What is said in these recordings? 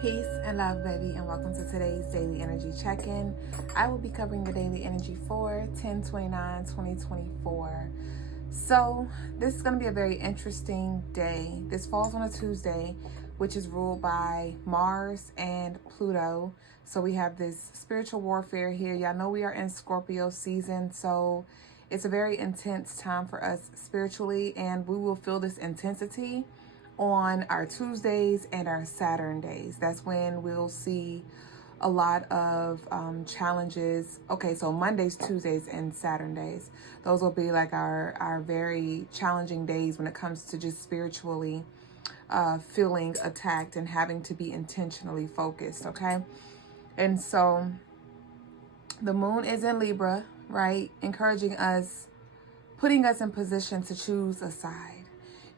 Peace and love, baby, and welcome to today's daily energy check-in. I will be covering the daily energy for 10/29/2024. So this is going to be a very interesting day. This falls on a Tuesday, which is ruled by Mars and Pluto. So we have this spiritual warfare here. Y'all know we are in Scorpio season, so it's a very intense time for us spiritually, and we will feel this intensity on our Tuesdays and our Saturn days. That's when we'll see a lot of challenges. Okay, so Mondays, Tuesdays, and Saturn days. Those will be like our very challenging days when it comes to just spiritually feeling attacked and having to be intentionally focused, okay? And so the moon is in Libra, right? Encouraging us, putting us in position to choose a side.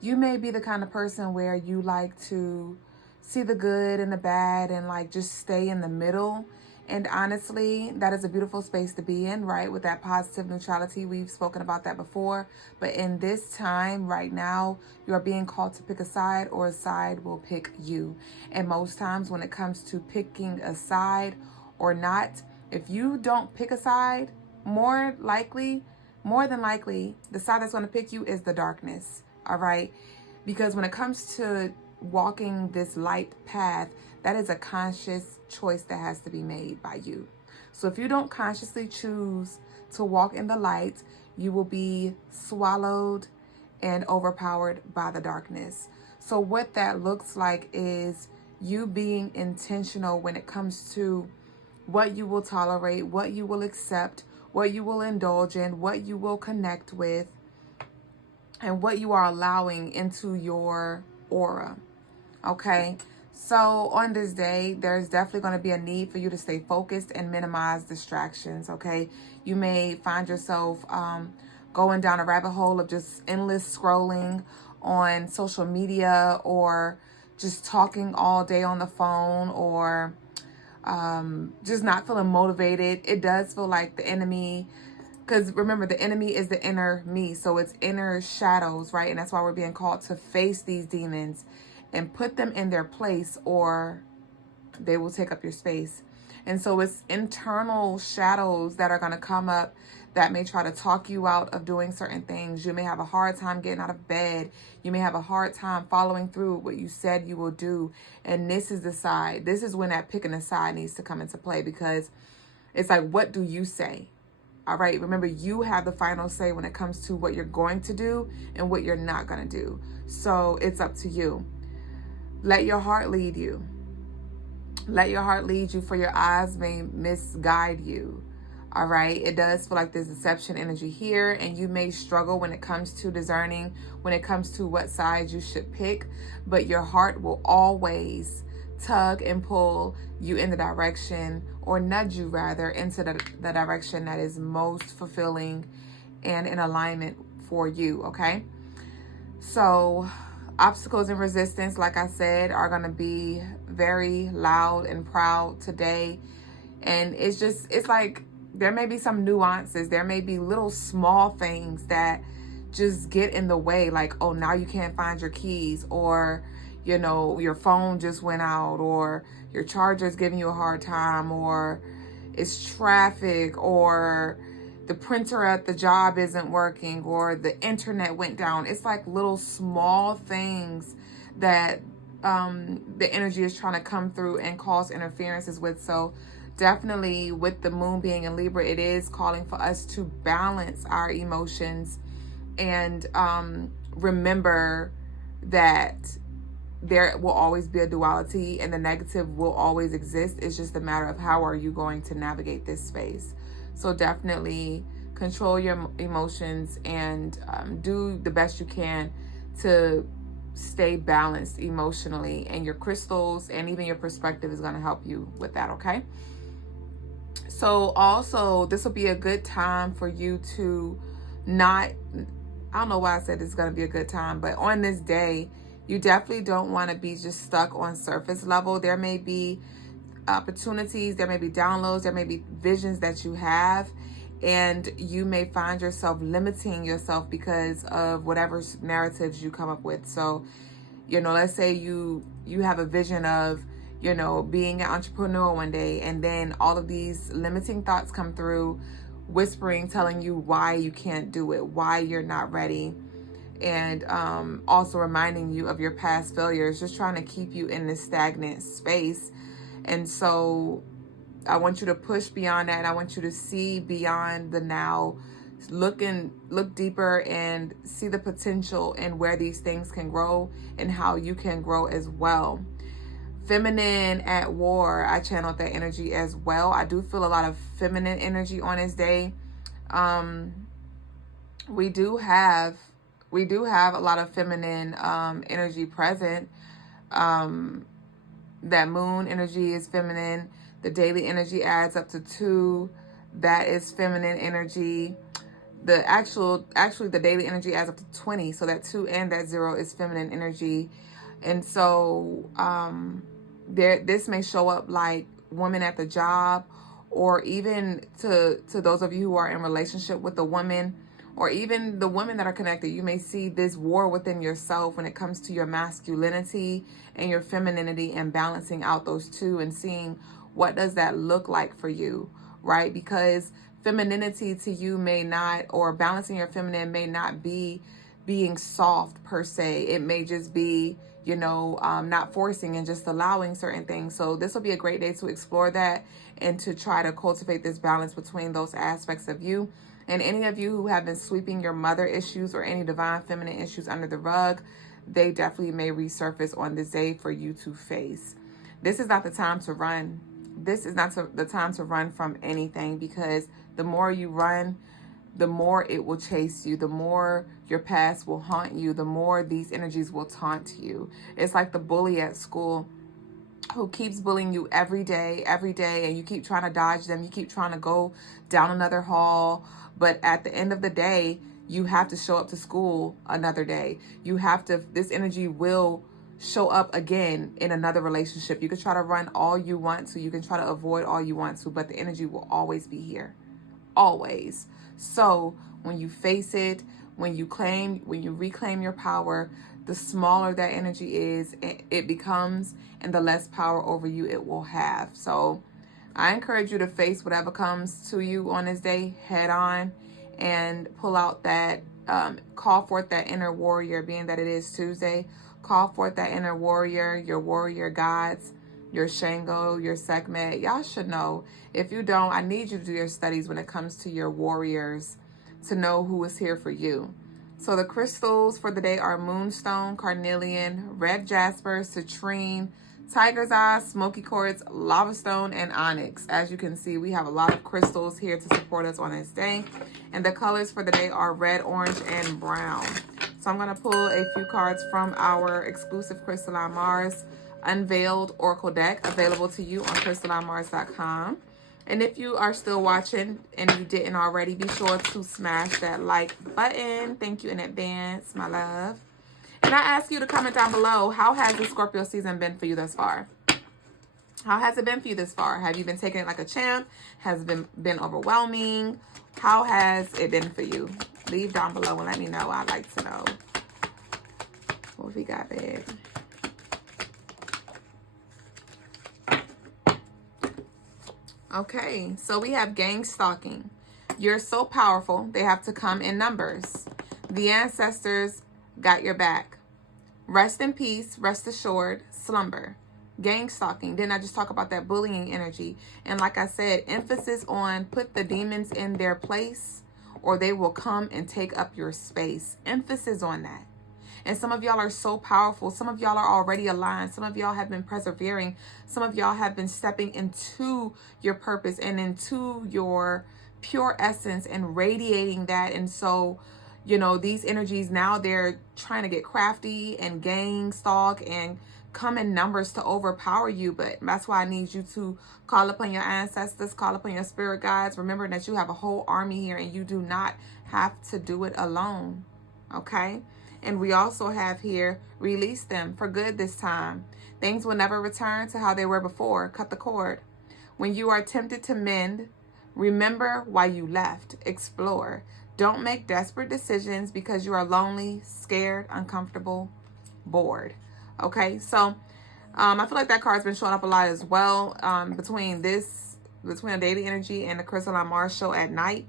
You may be the kind of person where you like to see the good and the bad and like just stay in the middle. And honestly, that is a beautiful space to be in, right? With that positive neutrality. We've spoken about that before. But in this time right now, you are being called to pick a side, or a side will pick you. And most times when it comes to picking a side or not, if you don't pick a side, more than likely, the side that's going to pick you is the darkness. All right, because when it comes to walking this light path, that is a conscious choice that has to be made by you. So if you don't consciously choose to walk in the light, you will be swallowed and overpowered by the darkness. So what that looks like is you being intentional when it comes to what you will tolerate, what you will accept, what you will indulge in, what you will connect with, and what you are allowing into your aura, okay? So on this day, there's definitely going to be a need for you to stay focused and minimize distractions, okay? You may find yourself going down a rabbit hole of just endless scrolling on social media, or just talking all day on the phone, or just not feeling motivated. It does feel like the enemy, because remember, the enemy is the inner me. So it's inner shadows, right? And that's why we're being called to face these demons and put them in their place, or they will take up your space. And so it's internal shadows that are going to come up that may try to talk you out of doing certain things. You may have a hard time getting out of bed. You may have a hard time following through what you said you will do. And this is the side. This is when that picking a side needs to come into play, because it's like, what do you say? All right, remember, you have the final say when it comes to what you're going to do and what you're not going to do. So it's up to you. Let your heart lead you. Let your heart lead you, for your eyes may misguide you. All right, it does feel like there's deception energy here, and you may struggle when it comes to discerning, when it comes to what side you should pick, but your heart will always tug and pull you in the direction, or nudge you rather, into the direction that is most fulfilling and in alignment for you, okay? So obstacles and resistance, like I said, are going to be very loud and proud today. And it's like there may be some nuances. There may be little small things that just get in the way, like, oh, now you can't find your keys, or you know, your phone just went out, or your charger is giving you a hard time, or it's traffic, or the printer at the job isn't working, or the internet went down. It's like little small things that the energy is trying to come through and cause interferences with. So definitely with the moon being in Libra, it is calling for us to balance our emotions and remember that there will always be a duality, and the negative will always exist. It's just a matter of how are you going to navigate this space. So definitely control your emotions and do the best you can to stay balanced emotionally, and your crystals and even your perspective is going to help you with that, okay? So also, this will be a good time for you to not, I don't know why I said this is going to be a good time, but on this day, you definitely don't want to be just stuck on surface level. There may be opportunities, there may be downloads, there may be visions that you have, and you may find yourself limiting yourself because of whatever narratives you come up with. So, you know, let's say you have a vision of, you know, being an entrepreneur one day, and then all of these limiting thoughts come through, whispering, telling you why you can't do it, why you're not ready, and also reminding you of your past failures, just trying to keep you in this stagnant space. And so I want you to push beyond that. I want you to see beyond the now, look deeper and see the potential and where these things can grow and how you can grow as well. Feminine at war, I channeled that energy as well. I do feel a lot of feminine energy on this day. We do have a lot of feminine energy present. That moon energy is feminine. The daily energy adds up to 2. That is feminine energy. Actually the daily energy adds up to 20. So that 2 and that 0 is feminine energy. And so this may show up like women at the job, or even to those of you who are in relationship with a woman, or even the women that are connected. You may see this war within yourself when it comes to your masculinity and your femininity, and balancing out those two and seeing what does that look like for you, right? Because femininity to you may not, or balancing your feminine may not be being soft per se. It may just be, you know, not forcing and just allowing certain things. So this will be a great day to explore that and to try to cultivate this balance between those aspects of you. And any of you who have been sweeping your mother issues or any divine feminine issues under the rug, they definitely may resurface on this day for you to face. This is not the time to run. This is not the time to run from anything, because the more you run, the more it will chase you, the more your past will haunt you, the more these energies will taunt you. It's like the bully at school who keeps bullying you every day, and you keep trying to dodge them. You keep trying to go down another hall. But at the end of the day, you have to show up to school another day. This energy will show up again in another relationship. You can try to run all you want to. You can try to avoid all you want to, but the energy will always be here. Always. So when you face it, when you reclaim your power, the smaller that energy is, it becomes, and the less power over you it will have. So I encourage you to face whatever comes to you on this day head on, and pull out that, call forth that inner warrior, being that it is Tuesday. Call forth that inner warrior, your warrior gods, your Shango, your Sekhmet. Y'all should know. If you don't, I need you to do your studies when it comes to your warriors to know who is here for you. So the crystals for the day are Moonstone, Carnelian, red jasper, Citrine, tiger's eye, Smokey quartz, lava stone, and Onyx. As you can see, we have a lot of crystals here to support us on this day. And the colors for the day are red, orange, and brown. So I'm going to pull a few cards from our exclusive Crystaline Mars Unveiled Oracle deck, available to you on CrystalineMars.com. And if you are still watching and you didn't already, be sure to smash that like button. Thank you in advance, my love. And I ask you to comment down below, how has the Scorpio season been for you thus far? How has it been for you this far? Have you been taking it like a champ? Has it been overwhelming? How has it been for you? Leave down below and let me know. I'd like to know. What we got, babe? Okay, so we have gang stalking. You're so powerful, they have to come in numbers. The ancestors got your back. Rest in peace, rest assured, slumber. Gang stalking. Didn't I just talk about that bullying energy? And like I said, emphasis on put the demons in their place, or they will come and take up your space. Emphasis on that. And some of y'all are so powerful. Some of y'all are already aligned. Some of y'all have been persevering. Some of y'all have been stepping into your purpose and into your pure essence and radiating that. And so, you know, these energies now, they're trying to get crafty and gang stalk and come in numbers to overpower you. But that's why I need you to call upon your ancestors, call upon your spirit guides. Remember that you have a whole army here and you do not have to do it alone. Okay? And we also have here, release them for good this time. Things will never return to how they were before. Cut the cord. When you are tempted to mend, remember why you left. Explore. Don't make desperate decisions because you are lonely, scared, uncomfortable, bored. Okay, so I feel like that card's been showing up a lot as well, between a daily energy and the Crystaline Mars show at night.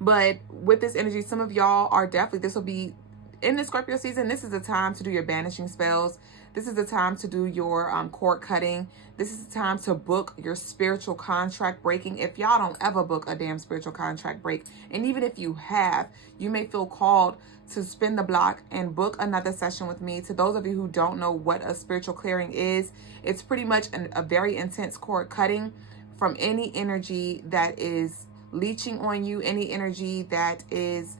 But with this energy, some of y'all are definitely, this will be in the Scorpio season. This is the time to do your banishing spells. This is the time to do your cord cutting. This is the time to book your spiritual contract breaking. If y'all don't ever book a damn spiritual contract break, and even if you have, you may feel called to spin the block and book another session with me. To those of you who don't know what a spiritual clearing is, it's pretty much a very intense cord cutting from any energy that is leeching on you, any energy that is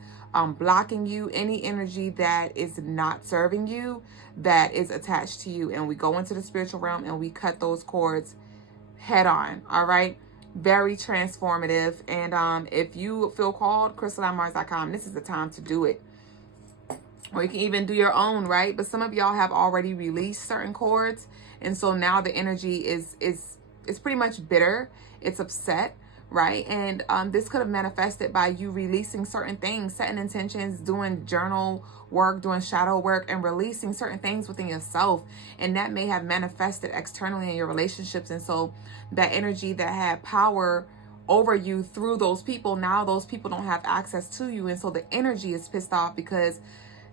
blocking you, any energy that is not serving you, that is attached to you. And we go into the spiritual realm and we cut those cords head on. All right. Very transformative. And if you feel called, CrystalineMars.com, this is the time to do it. Or you can even do your own, right? But some of y'all have already released certain cords. And so now the energy is pretty much bitter. It's upset, right? And this could have manifested by you releasing certain things, setting intentions, doing journal work, doing shadow work, and releasing certain things within yourself. And that may have manifested externally in your relationships. And so that energy that had power over you through those people, now those people don't have access to you. And so the energy is pissed off because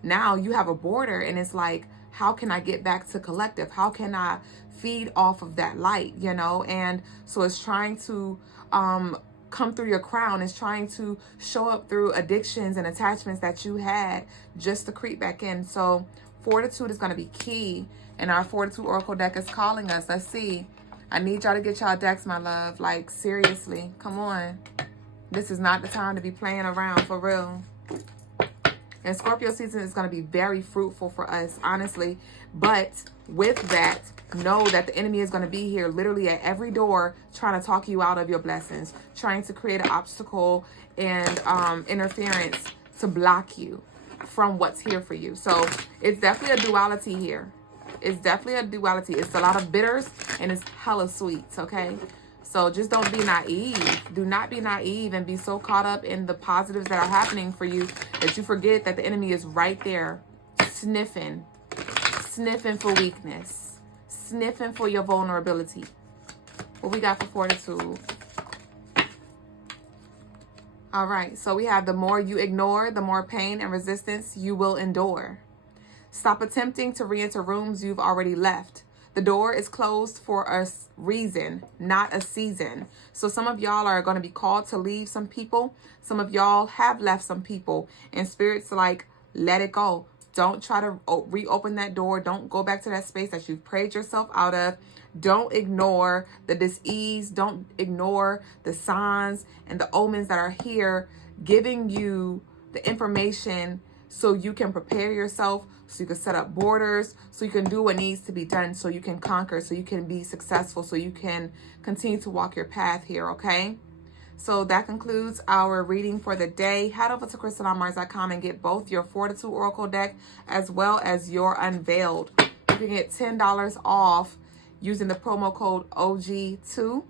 now you have a border, and it's like, how can I get back to collective? How can I feed off of that light, you know? And so it's trying to come through your crown. It's trying to show up through addictions and attachments that you had just to creep back in. So fortitude is going to be key. And our Fortitude Oracle deck is calling us. Let's see. I need y'all to get y'all decks, my love. Like, seriously. Come on. This is not the time to be playing around, for real. And Scorpio season is going to be very fruitful for us, honestly. But with that, know that the enemy is going to be here literally at every door trying to talk you out of your blessings, trying to create an obstacle and interference to block you from what's here for you. So it's definitely a duality here. It's definitely a duality. It's a lot of bitters and it's hella sweets, okay? So just don't be naive. Do not be naive and be so caught up in the positives that are happening for you that you forget that the enemy is right there sniffing for weakness, sniffing for your vulnerability. What we got for fortitude? All right, so we have the more you ignore, the more pain and resistance you will endure. Stop attempting to re-enter rooms you've already left. The door is closed for a reason, not a season. So some of y'all are going to be called to leave some people. Some of y'all have left some people. And Spirit's like, let it go. Don't try to reopen that door. Don't go back to that space that you've prayed yourself out of. Don't ignore the dis-ease. Don't ignore the signs and the omens that are here giving you the information so you can prepare yourself, so you can set up borders, so you can do what needs to be done, so you can conquer, so you can be successful, so you can continue to walk your path here, okay? So that concludes our reading for the day. Head over to CrystallineMars.com and get both your Fortitude Oracle deck as well as your Unveiled. You can get $10 off using the promo code OG2.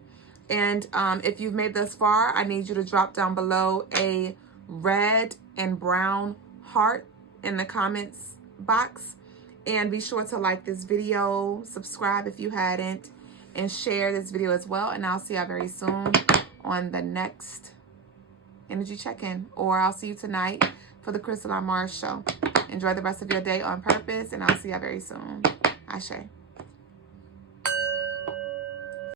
And if you've made this far, I need you to drop down below a red and brown heart in the comments box, and be sure to like this video, subscribe if you hadn't, and share this video as well. And I'll see you very soon on the next energy check-in, or I'll see you tonight for the Crystaline Mars show. Enjoy the rest of your day on purpose, and I'll see you very soon. Ashe.